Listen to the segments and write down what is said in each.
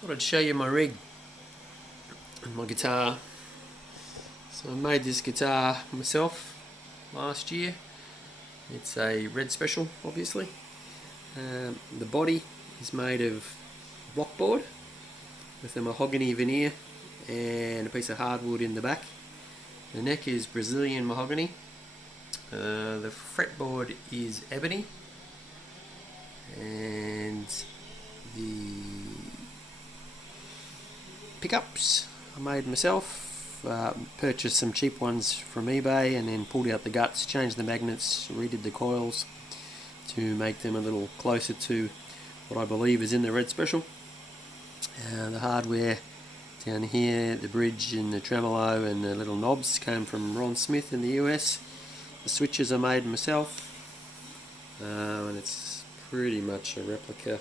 Thought I'd show you my rig and my guitar. So I made this guitar myself last year. It's a red special, obviously. The body is made of blockboard with a mahogany veneer and a piece of hardwood in the back. The neck is Brazilian mahogany. The fretboard is ebony, and the pickups I made myself. Purchased some cheap ones from eBay and then pulled out the guts, changed the magnets, redid the coils to make them a little closer to what I believe is in the red special. The hardware down here, the bridge and the tremolo and the little knobs came from Ron Smith in the US. The switches I made myself, and it's pretty much a replica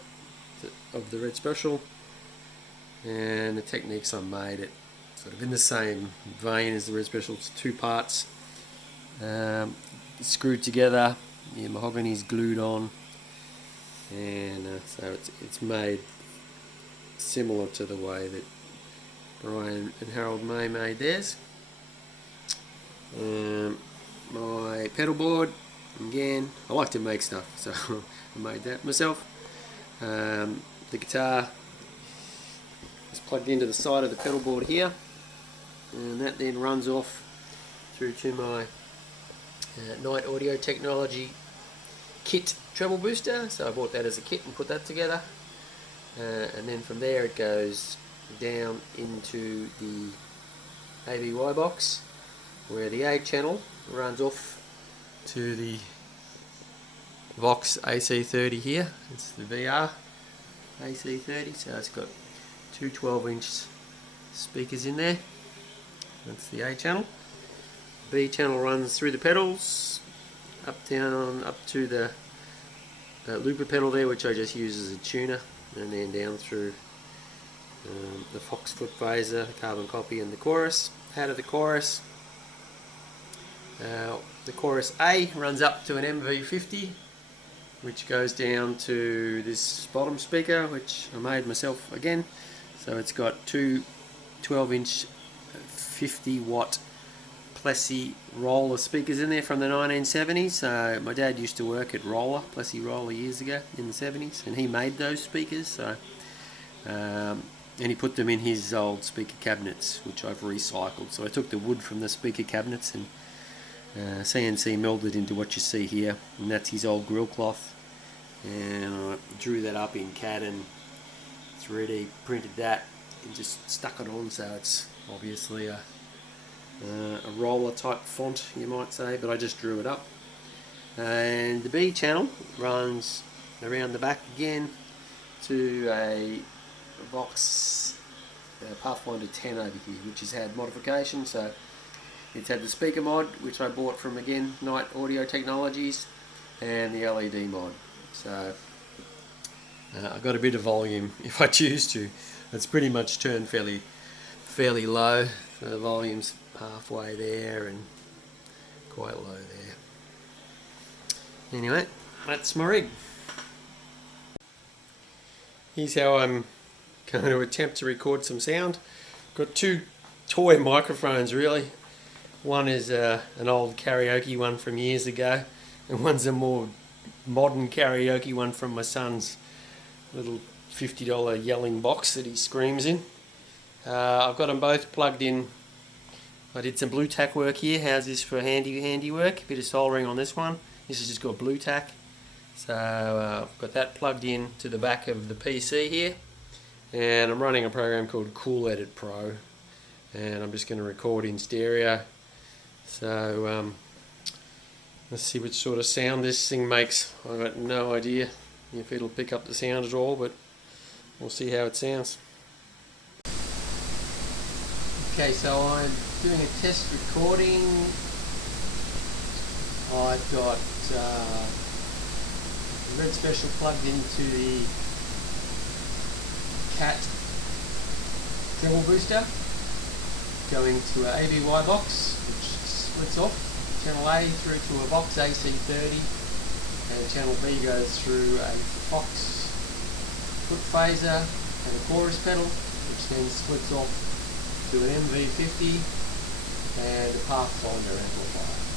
of the red special. And the techniques I made it sort of in the same vein as the red special. It's two parts, screwed together. The mahogany's glued on, and so it's made similar to the way that Brian and Harold May made theirs. My pedal board, again, I like to make stuff, so I made that myself. The guitar is plugged into the side of the pedal board here, and that then runs off through to my Knight Audio Technology kit treble booster. So I bought that as a kit and put that together, and then from there it goes down into the ABY box, where the A channel runs off to the Vox AC30 here. It's the VR AC30, so it's got two 12-inch speakers in there. That's the A channel. The B channel runs through the pedals, up to the looper pedal there, which I just use as a tuner, and then down through the Fox foot phaser, the carbon copy, and the chorus. Out of the chorus, the chorus A runs up to an MV50, which goes down to this bottom speaker, which I made myself again. So it's got two 12-inch 50-watt Plessey Roller speakers in there from the 1970s. So my dad used to work at Plessey Roller years ago in the 70s, and he made those speakers. So and he put them in his old speaker cabinets, which I've recycled. So I took the wood from the speaker cabinets and CNC milled it into what you see here, and that's his old grill cloth. And I drew that up in CAD and 3D printed that and just stuck it on, so it's obviously a roller type font, you might say, but I just drew it up. And the B channel runs around the back again to a Vox Pathfinder 10 over here, which has had modification. So it's had the speaker mod, which I bought from, again, Knight Audio Technologies, and the LED mod. So I've got a bit of volume if I choose to. It's pretty much turned fairly low. The volume's halfway there and quite low there. Anyway, that's my rig. Here's how I'm going to attempt to record some sound. Got two toy microphones really. One is an old karaoke one from years ago, and one's a more modern karaoke one from my son's little $50 yelling box that he screams in. I've got them both plugged in. I did some blue tack work here. How's this for handy work? A bit of soldering on this one. This has just got blue tack. So I've got that plugged in to the back of the PC here, and I'm running a program called Cool Edit Pro, and I'm just going to record in stereo. So let's see what sort of sound this thing makes. I've got no idea if it'll pick up the sound at all, but we'll see how it sounds. Okay, so I'm doing a test recording. I've got the red special plugged into the Cat treble booster, going to an ABY box, which splits off channel A through to a Vox AC30, and channel B goes through a Fox foot phaser, and a chorus pedal, which then splits off to an MV50 and a Pathfinder amplifier.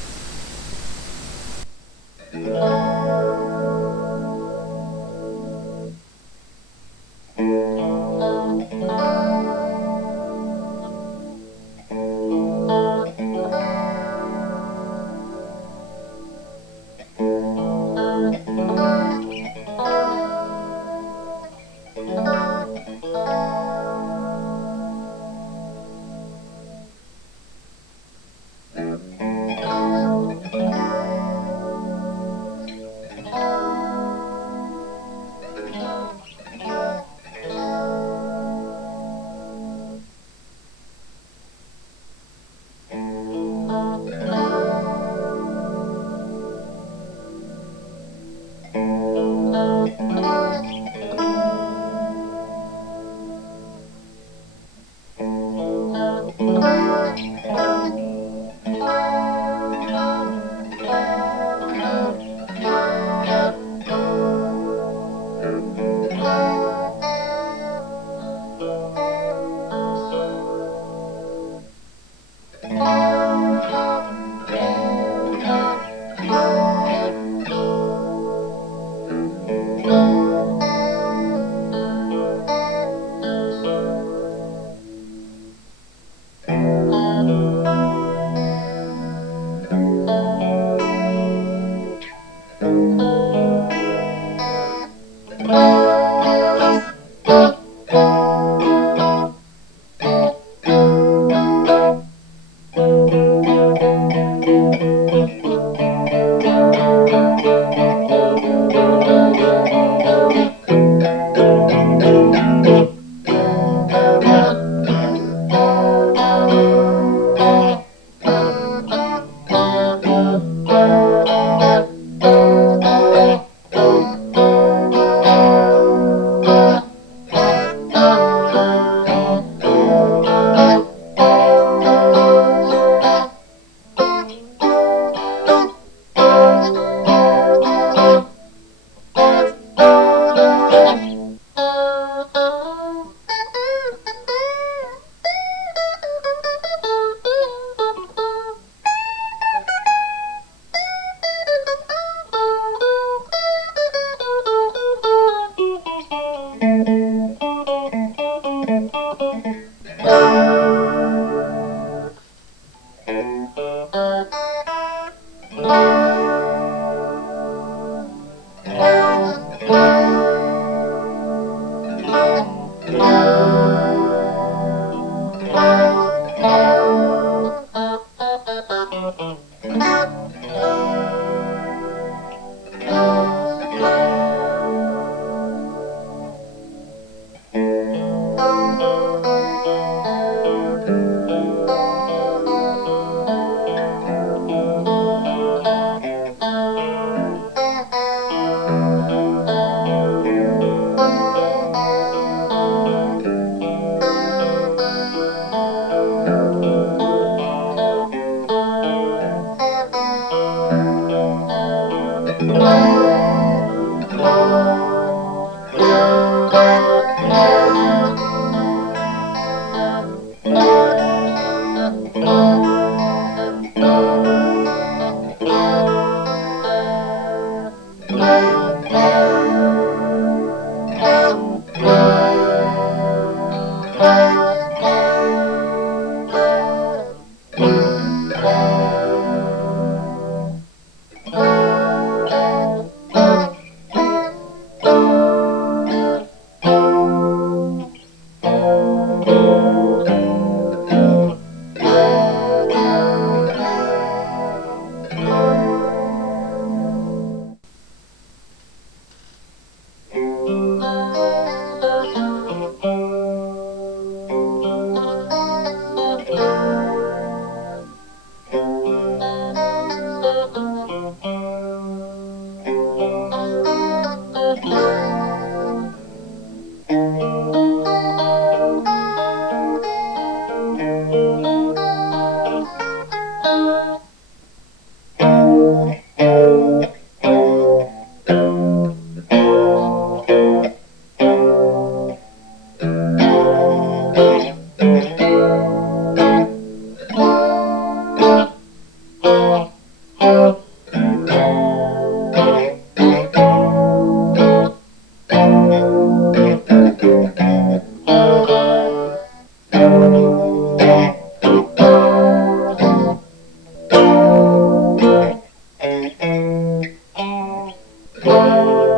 Bye.